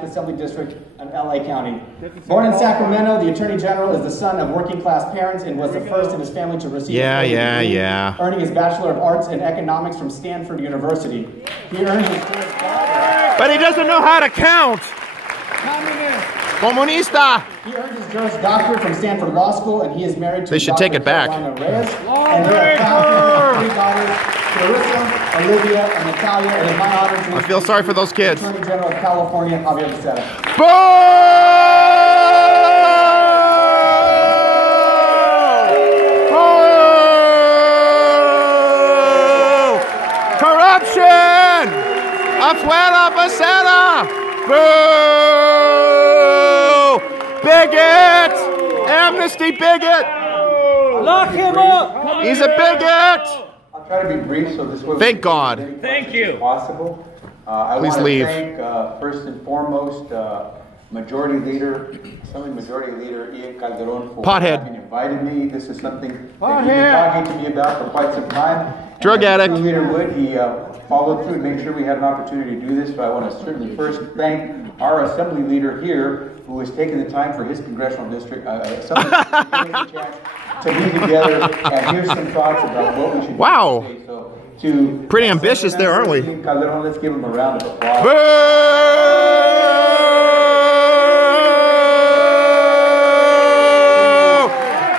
Assembly District of LA County. Born in Sacramento, the Attorney General is the son of working class parents and was the first in his family to receive earning his Bachelor of Arts in Economics from Stanford University. He earned his first but he doesn't know how to count. Comunista. He earned his Juris Doctorate from Stanford Law School, and he is married to they should take it back. And they are found three daughters, Clarissa, Olivia, and Natalia. And in my honor, I feel sorry for those kids. Attorney General of California, Javier Becerra. Boo! Boo! Corruption! Afuera Becerra! Boo! Bigot! Amnesty bigot! Lock him up! He's a bigot! I'll try to be brief so this way. Thank God. Thank you. Possible. I Please want to leave. thank first and foremost Majority Leader, Assembly Majority Leader Ian Calderon for having invited me. This is something that he's been talking to me about for quite some time. Drug addict. Leader Wood, he followed through and made sure we had an opportunity to do this. So I want to certainly first thank our Assembly Leader here, who has taken the time for his congressional district to be together and hear some thoughts about what we should do. Wow. So pretty ambitious there, aren't we? Calderon, let's give him a round of applause. Boo!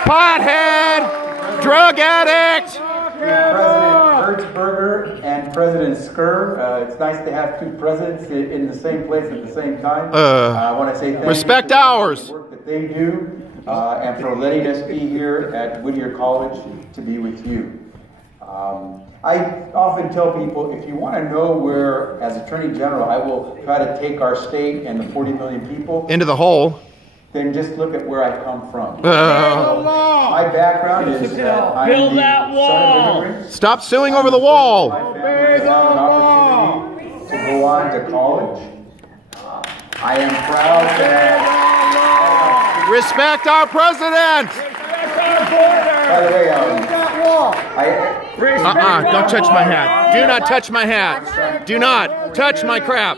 Pothead! Drug addict! President Hertzberger and President Skur. It's nice to have two presidents in the same place at the same time. I want to say thank respect you for ours. the work that they do and for letting us be here at Whittier College to be with you. I often tell people, if you want to know where, as Attorney General, I will try to take our state and the 40 million people into the hole, then just look at where I come from. My background is that I'm the son of immigrants. Stop suing over the wall. My family has had an opportunity to go on to college. I am proud that... Respect our president! By the way, don't touch my hat. Do not touch my hat. Do not touch my crap.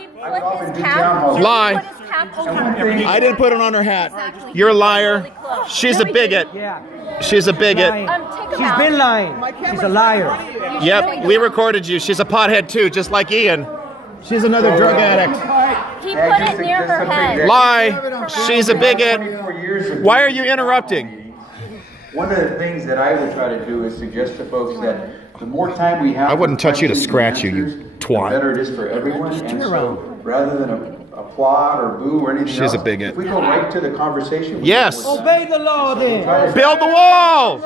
Lie. I didn't put it on her hat. You're a liar. She's a bigot. She's a bigot. She's been lying. She's a liar. Yep, we recorded you. She's a pothead too, just like Ian. She's another drug addict. He put it near her head. Lie. She's a bigot. Why are you interrupting? One of the things that I will try to do is suggest to folks that the more time we have... I wouldn't touch you to scratch you, you twat. The better it is for everyone. And so, rather than applaud or boo or anything else, she's a bigot. If we go right to the conversation... Yes! Obey the law then! Build the wall!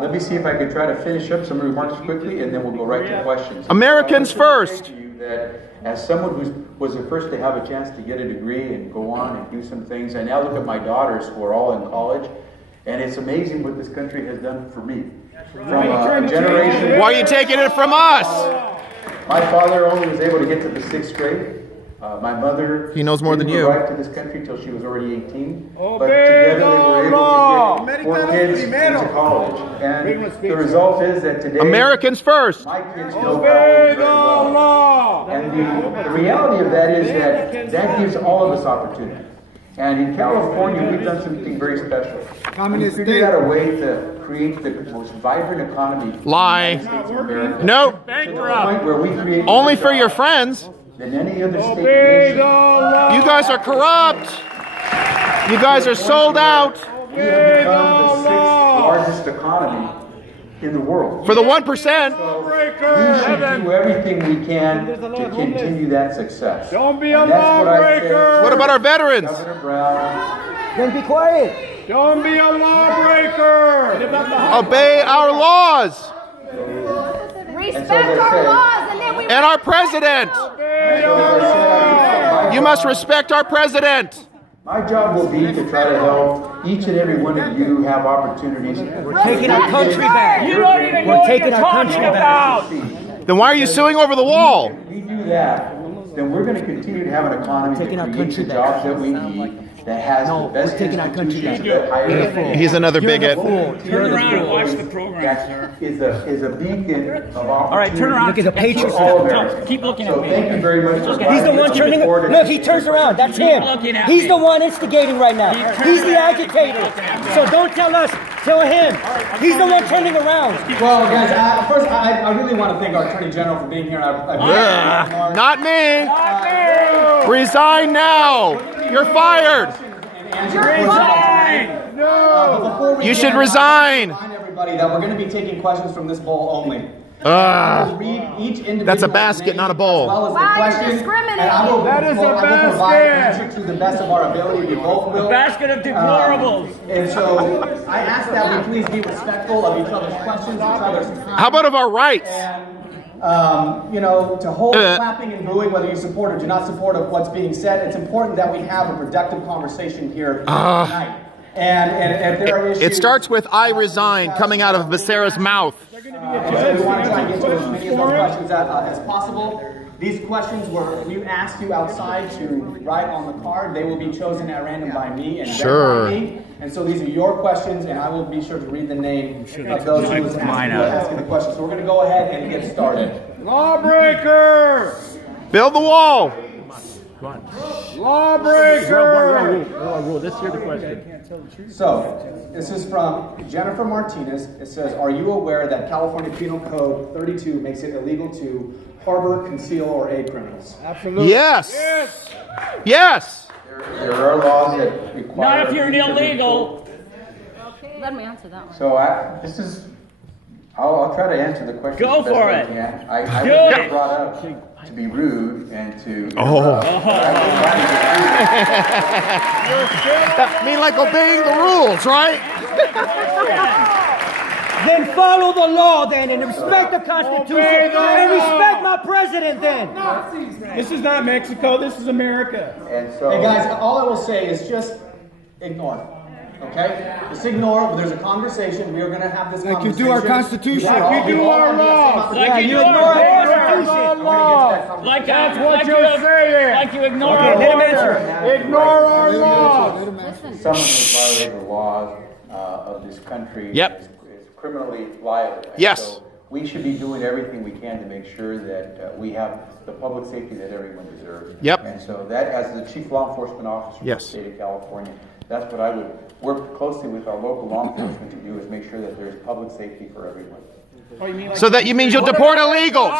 Let me see if I can try to finish up some remarks quickly, and then we'll go right to questions. Americans first! That as someone who was the first to have a chance to get a degree and go on and do some things, I now look at my daughters who are all in college, and it's amazing what this country has done for me. From a generation... Why are you taking it from us? My father only was able to get to the 6th grade. My mother... He knows more than you. ...arrived to this country until she was already 18. But together they were able to get 4 kids into college. And the result is that today... Americans first! My kids know college very well. And the reality of that is that gives all of us opportunity. And in California, we've done something very special. We figured out a way to create the most vibrant economy. Lie. No. Bankrupt. Only for your friends. Than any other state nation. You guys are corrupt. You guys are sold out. We have become the 6th largest economy in the world. For the 1%. So we should do everything we can to continue that success. Don't be a lawbreaker. What about our veterans? Governor Brown. Then be quiet. Don't be a lawbreaker. Obey our laws. Respect our laws, and then we... And our president. You must respect our president. My job will be to try to help each and every one of you have opportunities. We're taking our country back. You don't even know what you're talking about. Then why are you suing over the wall? If we do that, then we're going to continue to have an economy that creates the jobs that we need. that has the best institutions that hire. He's another bigot. Turn around and watch the program, sir. Is a beacon of opportunity. All right, turn around. Look at the Patriots. Keep looking at So me. thank you very much. He's the one turning. Look, he turns around. That's him. He's the one instigating right now. He's the agitator. So don't tell us. Tell him. He's the one turning around. Well, guys, first, I really want to thank our Attorney General for being here. And Not me. Resign now. You're fired. Resign. No. You should resign. Remind everybody that we're going to be taking questions from this bowl only. Read each individual That's a basket, not a bowl. As well as Wow, the you're question, discriminating. and I will, That is a I will provide an basket. answer to the best of our ability. We both will. A basket of deplorables. And so I ask that we please be respectful of each other's questions, each other's time. How about of our rights? And, you know, to hold clapping and booing, whether you support or do not support of what's being said, it's important that we have a productive conversation here tonight. And if there are issues... It starts with "I resign" coming out of Becerra's mouth. So we want to try and get to as many of those questions as possible. These questions we asked you outside to write on the card. They will be chosen at random by me and read by me. And so these are your questions, and I will be sure to read the name of those who are asking the questions. So we're going to go ahead and get started. Lawbreaker! Build the wall. Lawbreaker! Let's hear the question. So, this is from Jennifer Martinez. It says, are you aware that California Penal Code 32 makes it illegal to harbor, conceal, or aid criminals? Absolutely. Yes. Yes. There are laws that require... Not if you're an illegal. Let me answer that one. So I'll try to answer the question. Go for it. I Do was it. brought up to be rude and to... I mean, like obeying the rules, right? Then follow the law then and respect the Constitution and respect my president then. This is not Mexico, this is America. And so... Hey guys, all I will say is just ignore. Okay? Just ignore. There's a conversation. We are going to have this conversation. you do our Constitution. Like you do our laws. Like you do our laws. Like that's what you're saying. Like you ignore our laws. Ignore our laws. Someone who's violated the laws of this country is criminally liable. Yes. So we should be doing everything we can to make sure that we have the public safety that everyone deserves. Yep. And so that, as the chief law enforcement officer for the state of California, that's what I would work closely with our local law enforcement to do, is make sure that there's public safety for everyone. So that you mean you'll deport illegals.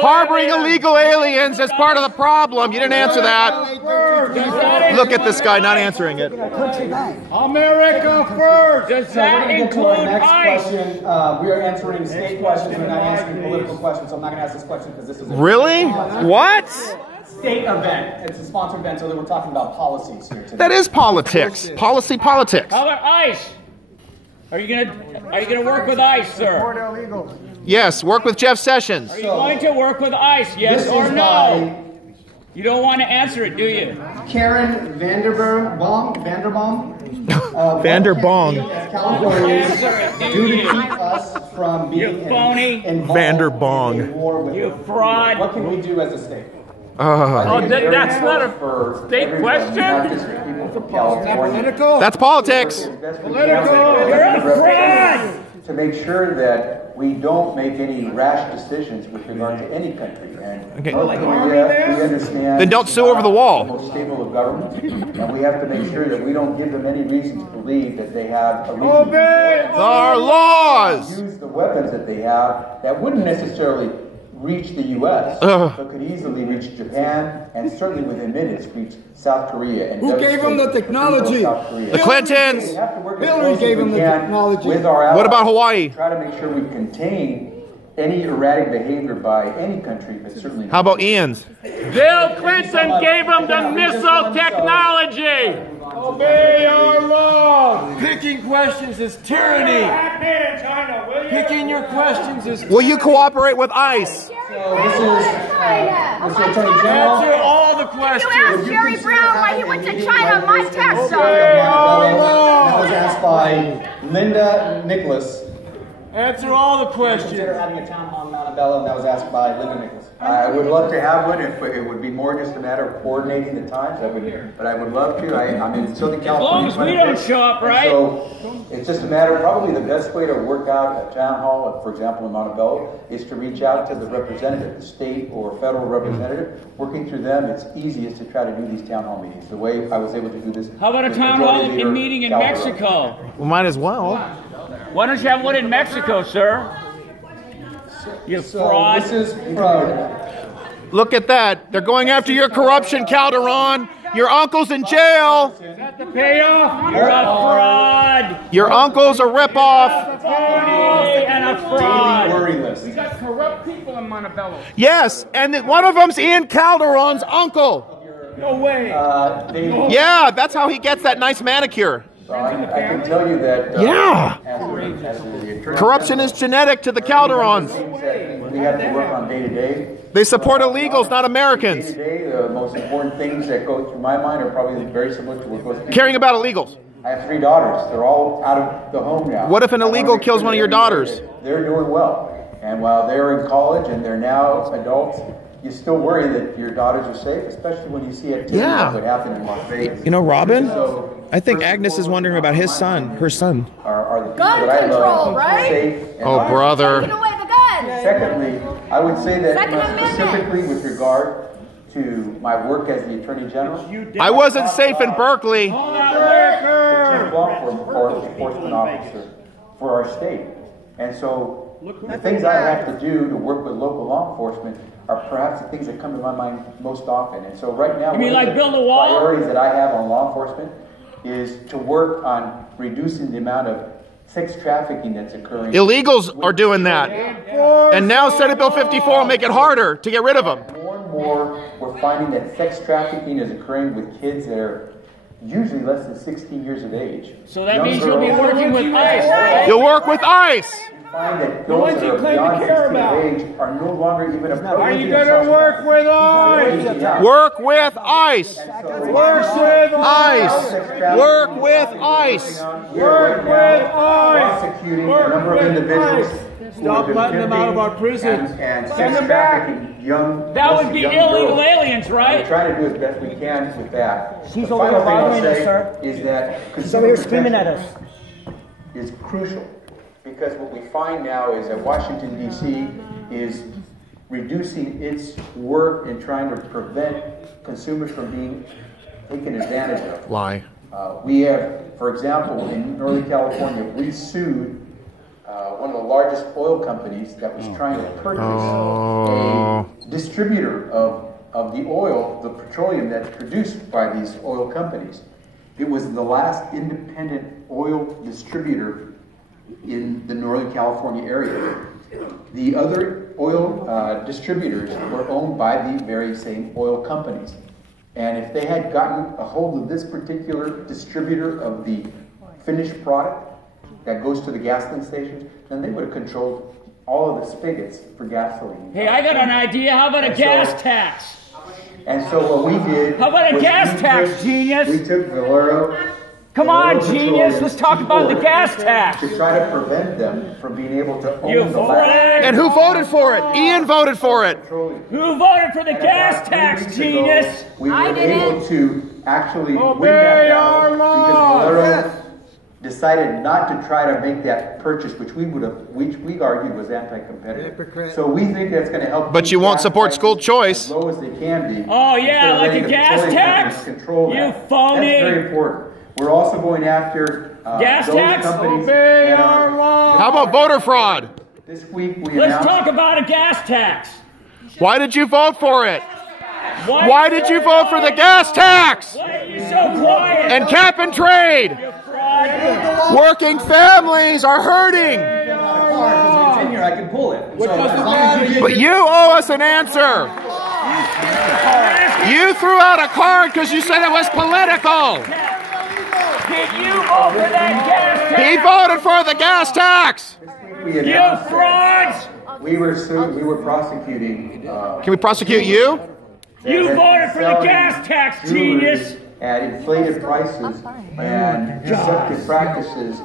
Harboring illegal aliens is part of the problem. You didn't answer that. Look at this guy not answering it. America first. Does that include ICE? Question. We are answering state questions. We're not answering political questions. So I'm not going to ask this question because this is a Really? What? state event. It's a sponsored event, so that we're talking about policies here today. That is politics. Policy politics. How about ICE? Are you gonna work with ICE, sir? Yes, work with Jeff Sessions. Are you going to work with ICE? Yes or no? You don't want to answer it, do you? Karen Vanderbaum. California due to keep us from being involved Vanderbong. in war with You fraud. What can we do as a state? That's not a state question. That's politics. You're a fraud. To make sure that we don't make any rash decisions with regard to any country. And North Korea, we understand. Then don't sue over the wall. The most stable of governments, and we have to make sure that we don't give them any reason to believe that they have a reason to our laws. use the weapons that they have that wouldn't necessarily reach the U.S., but could easily reach Japan, and certainly within minutes reach South Korea. And who gave them the technology? The Clintons. Hillary gave them the technology. With our allies, what about Hawaii? Try to make sure we contain any erratic behavior by any country, but certainly. How about Ian's? Bill Clinton gave them the missile technology. Obey our laws. Picking questions is tyranny. Picking your questions is tyranny. Will you cooperate with ICE? So this is Mr. Attorney General. Answer all the questions. You asked Jerry Brown why he went to China on my tax That was asked by Linda Nicholas. Answer all the questions. Consider having a town hall in Montebello. That was asked by Linda Nichols. I would love to have one if it would be more just a matter of coordinating the times. But I would love to. I'm in Southern California. As long as we don't show up, right? So it's just a matter, probably the best way to work out a town hall, for example, in Montebello, is to reach out to the representative, the state or federal representative. Working through them, it's easiest to try to do these town hall meetings. The way I was able to do this. How about a town hall meeting in Mexico? We might as well. Why don't you have one in Mexico, sir? You fraud. This is fraud. Look at that. They're going after your corruption, Calderon. Your uncle's in jail. Is that the payoff? You're a fraud. Your uncle's a ripoff. And a fraud. Daily worry list. We got corrupt people in Montebello. Yes, and one of them's Ian Calderon's uncle. No way. Yeah, that's how he gets that nice manicure. I can tell you that. Corruption is genetic to the Calderons. We have to work on day to day. They support illegals, not Americans. Day to day, the most important things that go through my mind are probably very similar to what goes through. Caring about illegals. I have 3 daughters. They're all out of the home now. What if an illegal kills one of your daughters? They're doing well. And while they're in college and they're now adults, you still worry that your daughters are safe, especially when you see activity like what happened in Las Vegas. You know, Robin, So, I think Agnes is wondering about his son, her son. Are the people Gun that I control, love right? safe and Oh, honest? brother. Get away the guns. Secondly, I would say that Second Amendment. specifically with regard to my work as the Attorney General, I wasn't safe in Berkeley. the chief law enforcement officer for our state. And so the things I have to do to work with local law enforcement are perhaps the things that come to my mind most often. And so right now, You mean one of like the build a wall? priorities that I have on law enforcement is to work on reducing the amount of sex trafficking that's occurring. Illegals are doing that. And now Senate Bill 54 will make it harder to get rid of them. More and more, we're finding that sex trafficking is occurring with kids that are usually less than 16 years of age. So that Young means you'll be girls. working with ICE, right? You'll work with ICE. Find that those that are beyond 16 of age are no longer even approaching. Are you going to work with us? Work with ICE. Work with ICE. Work with ICE. Work with ICE. Prosecuting a number of individuals. Stop letting them out of our prisons. And sex trafficking young. That would be young illegal girls. aliens, We're right? trying to do as best we can with that. She's The over final here thing I'll bothering us, say sir. is that She's over here screaming at us. is crucial, because what we find now is that Washington, D.C. is reducing its work in trying to prevent consumers from being taken advantage of. Lie. We have, for example, in Northern California, we sued one of the largest oil companies that was trying to purchase a distributor of the oil, the petroleum that's produced by these oil companies. It was the last independent oil distributor in the Northern California area. The other oil distributors were owned by the very same oil companies. And if they had gotten a hold of this particular distributor of the finished product that goes to the gasoline stations, then they would have controlled all of the spigots for gasoline. Hey, I got an idea. How about a gas tax? And so what we did... How about a was gas we tax, took- genius? We took Valero... Come on, Valero genius. Petroleum Let's talk about the to gas court tax. to try to prevent them from being able to You own the fraud. And who voted for it? Ian voted for it. petroleum. Who voted for the And gas about 3 tax, weeks ago, genius? We I were didn't. able to actually win Obey that our battle laws. because Valero decided not to try to make that purchase, which we argued was anti-competitive. So we think that's going to help. But keep you won't gas support prices school choice. as low as they can be. Oh, yeah, instead of like letting a the gas petroleum tax? companies control You that. phony. That's very important. We're also going after Gas those tax? companies Obey that our are. laws. How about voter fraud? This week we Let's announced. talk about a gas tax. Why did you vote for it? Why did you vote for the gas tax? Why are you so quiet? And cap and trade? You fraud. Working families are hurting. Because if it's in here, I can pull it. So doesn't as long as you But you owe us an answer. You threw out a card because you said it was political. Did you vote for that gas tax? He voted for the gas tax. We You announced that frauds. we were prosecuting. Can we prosecute you? You voted for the gas tax, genius. At inflated prices and deceptive practices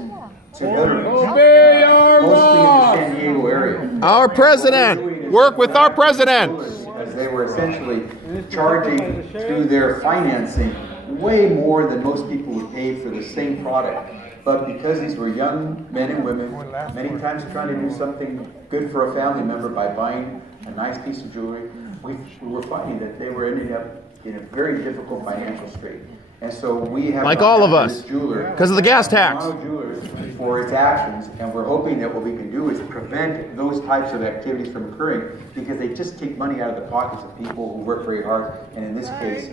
to veterans, Obey our mostly in the laws. San Diego area. Our president. Work with our president. As they were essentially charging through their financing way more than most people would pay for the same product. But because these were young men and women, many times trying to do something good for a family member by buying a nice piece of jewelry, we were finding that they were ending up in a very difficult financial strait. And so we have, like all of us, because of the gas tax, Jewelers for its actions, and we're hoping that what we can do is prevent those types of activities from occurring, because they just take money out of the pockets of people who work very hard, and in this case,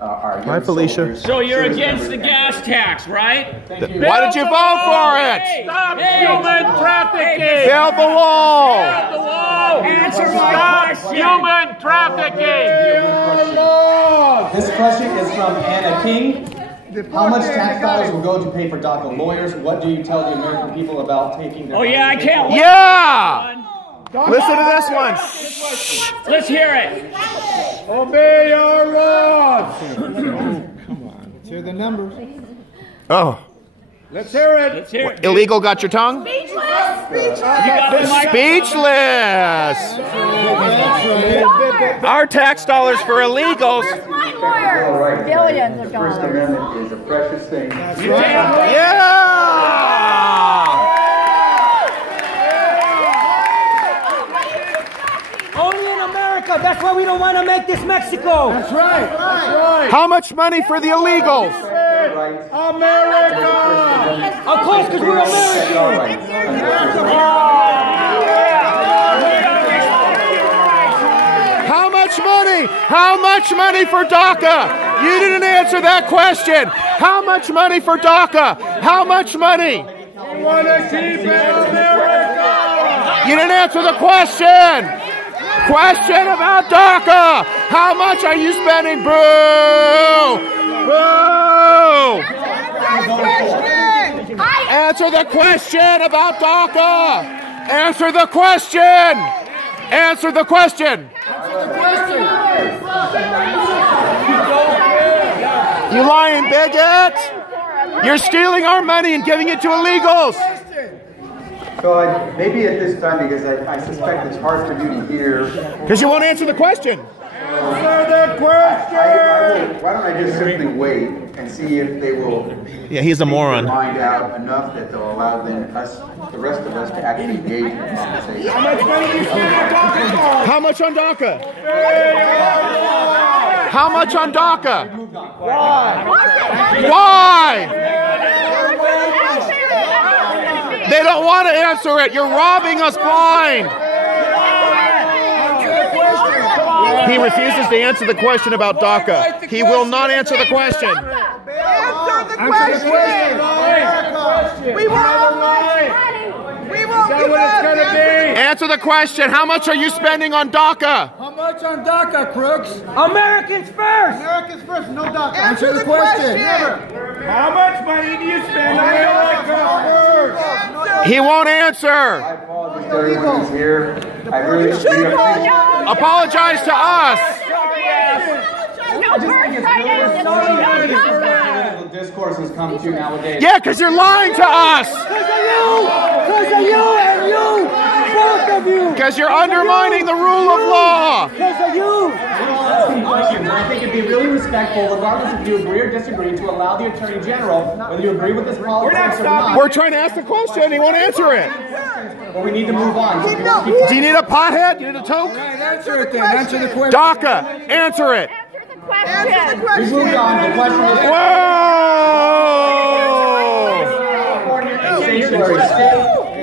our young soldiers. So you're against the gas tax, right? Why did you vote for it? Stop human trafficking. Build the wall. Build the wall. Answer my question. Human trafficking. This question is from Anna King. How much tax dollars will go to pay for DACA lawyers? What do you tell the American people about taking their... Oh yeah, I can't wait. Yeah! Listen to this one. Let's hear it. Obey our laws. Let's hear the numbers. Oh. Let's hear it. Let's hear it. Illegal got your tongue? Speechless! You got the mic. Speechless! Our tax dollars for illegals. Billions of The First dollars. Amendment is a precious thing. Yeah! Only in America. That's why we don't want to make this Mexico. That's right. That's right. How much money for the illegals? America. Of course, because we're American. How much money? How much money for DACA? You didn't answer that question. How much money for DACA? How much money? I want to keep it America. You didn't answer the question. Question about DACA. How much are you spending? Boo! Boo! Answer the question about DACA. Answer the question. Answer the question. You lying bigot! You're stealing our money and giving it to illegals. So maybe at this time, because I suspect it's hard for you to hear. Because you won't answer the question. Answer the question. Why don't I just simply wait and see if they will Yeah, he's a moron. find out enough that they'll allow then us, the rest of us, to actually engage in the conversation. How much on DACA? How much on DACA? Why? They don't want to answer it. You're robbing us blind. He refuses to answer the question about DACA. He will not answer the question. Answer the question! We want money! We won't give up! Answer the question. How much are you spending on DACA? How much on DACA, crooks? Americans first. Americans first, no DACA. Answer the question! How much money do you spend on America? He won't answer. I apologize to everyone who's here. I really Apologize to us. The discourse has come to nowadays. Yeah, because you're lying to us. Because of you. Because of you and you. Both of you. Because you're undermining the rule of law. Because of you. Questions. I think it'd be really respectful, regardless if you agree or disagree, to allow the Attorney General, whether you agree with this politics or not. We're trying to ask the question. He won't answer it. But we need to move on. Do you need a pothead? Do you need a toke? Answer it then. Answer the question. DACA. Answer it. Answer the We question! moved on. The question is... Whoa!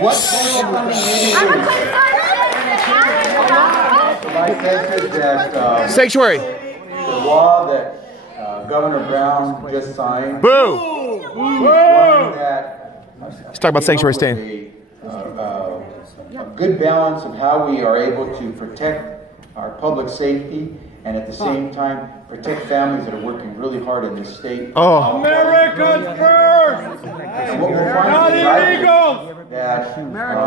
What federal funding may be I'm a used? My sense is that Sanctuary. the law that Governor Brown just signed, Boo. one that Let's talk about sanctuary staying. a good balance of how we are able to protect our public safety and at the same time protect families that are working really hard in this state. Oh. America's first. And what we'll Not find is illegal. that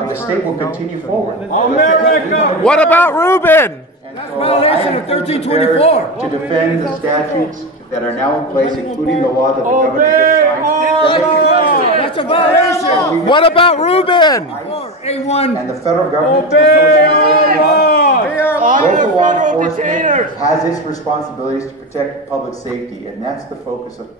the state will continue forward. America. What about Reuben? That's violation of 1324. To defend the statutes that are now in place, including the law that the governor Obey just signed. our laws. That's That's a violation. What about Reuben? A1. And the federal government Obey our law. They are local law federal enforcement detainers. has its responsibilities to protect public safety, and that's the focus of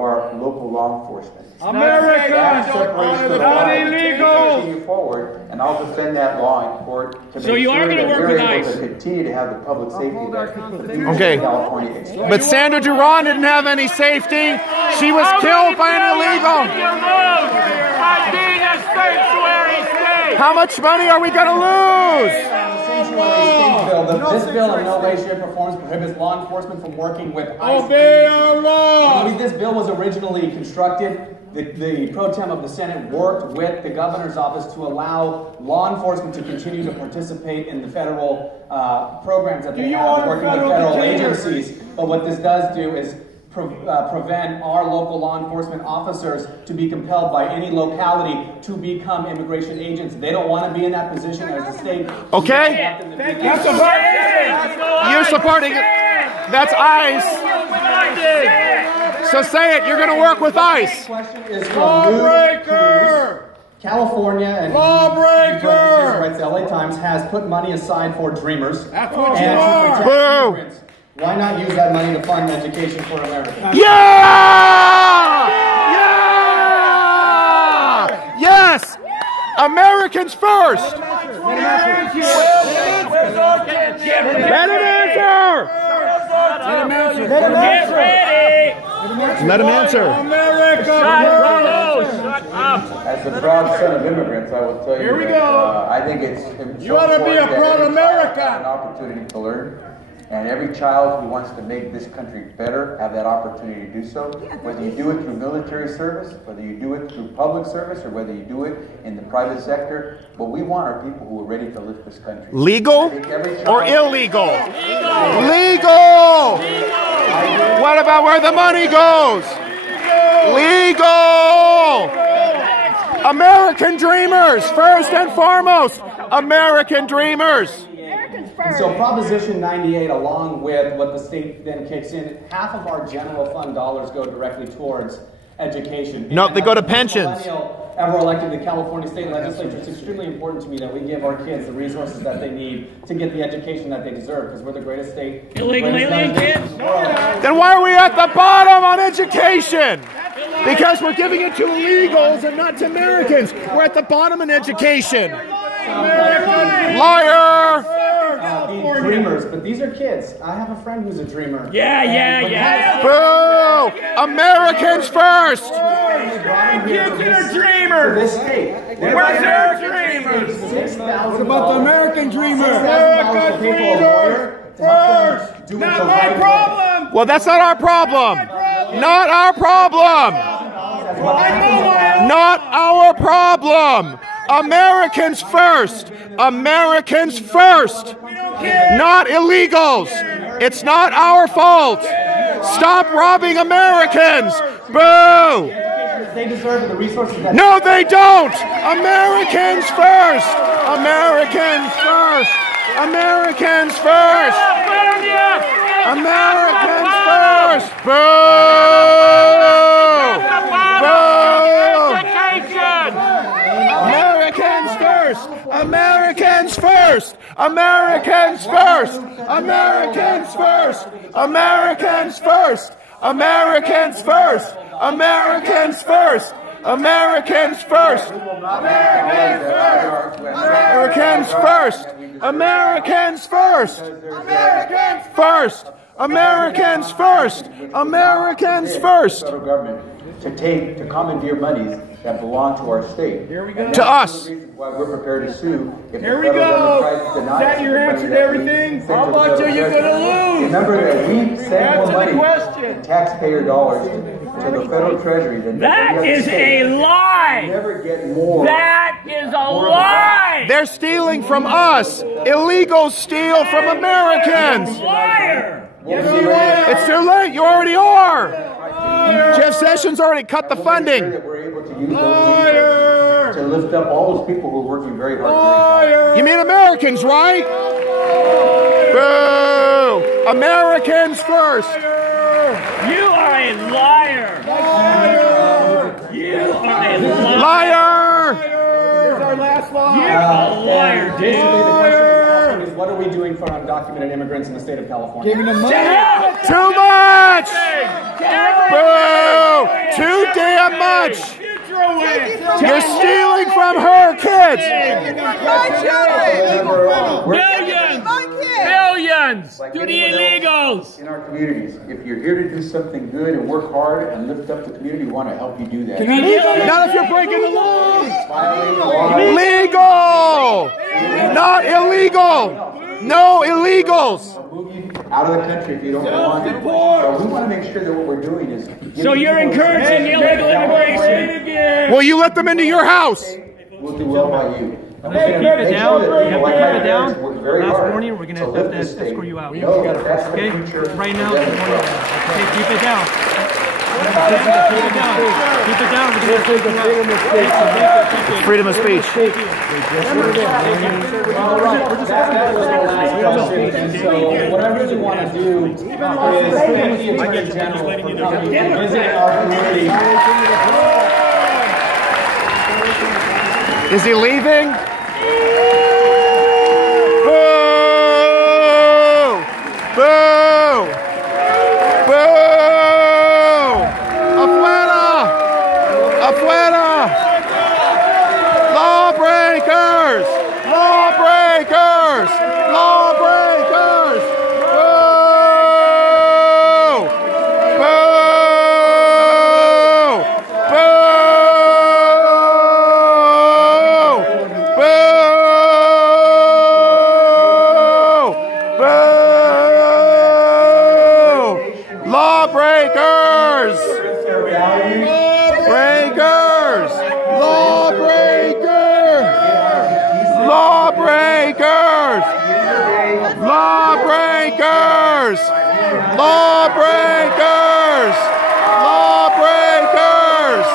our local law enforcement. America, That separates the law not and illegal. continue forward, and I'll defend that law in court to So make you are sure gonna that work we're with able ICE. to continue to have the public safety that the people Okay. of California expect. But Sandra Duran didn't have any safety. She was killed by an illegal. How much money are we going to lose? This bill in no way, shape, or form prohibits law enforcement from working with ICE. Obey our law. When this bill was originally constructed, the pro tem of the Senate worked with the governor's office to allow law enforcement to continue to participate in the federal programs that they have, working with federal agencies. But what this does do is prevent our local law enforcement officers to be compelled by any locality to become immigration agents. They don't want to be in that position as a state. Okay. That's a violation. You're supporting it. That's ICE. So say it. You're going to work with ICE. Question is from Lawbreaker. California and Lawbreaker. the LA Times has put money aside for Dreamers. That's what you and to are. protect Boo. immigrants. Why not use that money to fund education for America? Yeah! Yeah! Yes! Americans first! Let him answer! Get ready! Let him answer. America. Shut up! As a proud son of immigrants, I will tell you Here we that, go. I think it's You ought to be a important that proud every child American. have an opportunity to learn. And every child who wants to make this country better have that opportunity to do so. Whether you do it through military service, whether you do it through public service, or whether you do it in the private sector. What we want are people who are ready to lift this country. Legal I think every child- or illegal? Legal! What about where the money goes? Legal! American dreamers, first and foremost. American dreamers. And so Proposition 98, along with what the state then kicks in, half of our general fund dollars go directly towards education. No, And they go to as a pensions. millennial ever elected to the California State Legislature, it's extremely important to me that we give our kids the resources that they need to get the education that they deserve, because we're the greatest state. Illegal alien kids? Then why are we at the bottom on education? Because we're giving it to illegals and not to Americans. We're at the bottom in education. Liar! These dreamers, but these are kids. I have a friend who's a dreamer. Yeah. Boo! Americans first! Kids are dreamers. This state. Where's their dreamers? It's about the American dreamer. American dreamer First. Not my problem. Well, that's not our problem. Not our problem. Not our problem. Americans first. Americans first. Not illegals. It's not our fault. Stop robbing Americans. Boo. They deserve the resources that No, they don't. Americans first. Americans first. Americans first. Americans first. Boo. Boo. Americans first! Americans first! Americans first! Americans first! Americans first! Americans first! Americans first! Americans first! Americans first! Americans first! First! Americans first! Americans first! Federal government to commandeer monies that belong to our state. Here we go. To us. Why we're prepared to sue if Here the we federal go. government tries to deny Is that us your the money answer to that we everything? send How to the much are federal you government. gonna lose? Remember that we send more Answer the money question. in taxpayer dollars to the federal treasury than That every other is state. a lie! Never get more. That is a lie! They're stealing from us. Illegals steal from Americans. Liar! It's too late. You already are. Jeff Sessions already cut the funding. That we're able to use those resources to lift up all those people who are working very hard. You mean Americans, right? Boo! Americans first. You are a liar! You are a liar! undocumented immigrants in the state of California. Too much! Boo! Too damn much! You're stealing from her kids! Billions! To the illegals! In our communities, if you're here to do something good and work hard and lift up the community, we want to help you do that. Not if you're breaking the law! Legal! Not illegal! No illegals! Out of the country if you don't want it. So we want to make sure that what we're doing is... So you're encouraging illegal immigration? Will you let them into your house? We'll do well by you. Keep it down. You have to keep it down. Last morning, we're going to have to escort you out. Okay? Right now, okay, keep it down. Keep it down. Freedom of speech. So what I really want to do is thank the Attorney General for coming and visiting our community. Is he leaving? Boo! Boo! Boo! Afuera! Afuera! Lawbreakers! Lawbreakers! Lawbreakers! Boo! Boo! Lawbreakers! Breakers! Lawbreakers! Lawbreakers! Lawbreakers! Lawbreakers! Lawbreakers!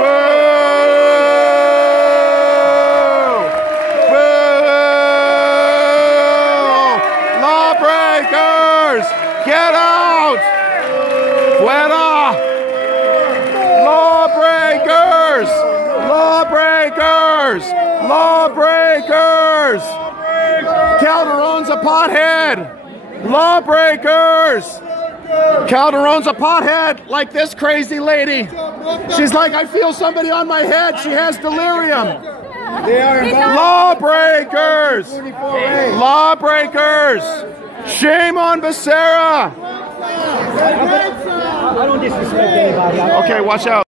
Boo! Boo! Lawbreakers! Get out! Fuera! Lawbreakers! Lawbreakers! Lawbreakers! Calderon's a pothead! Lawbreakers! Calderon's a pothead like this crazy lady. She's like, I feel somebody on my head. She has delirium. Lawbreakers! Lawbreakers! Shame on Becerra! I don't disrespect anybody. Okay, watch out.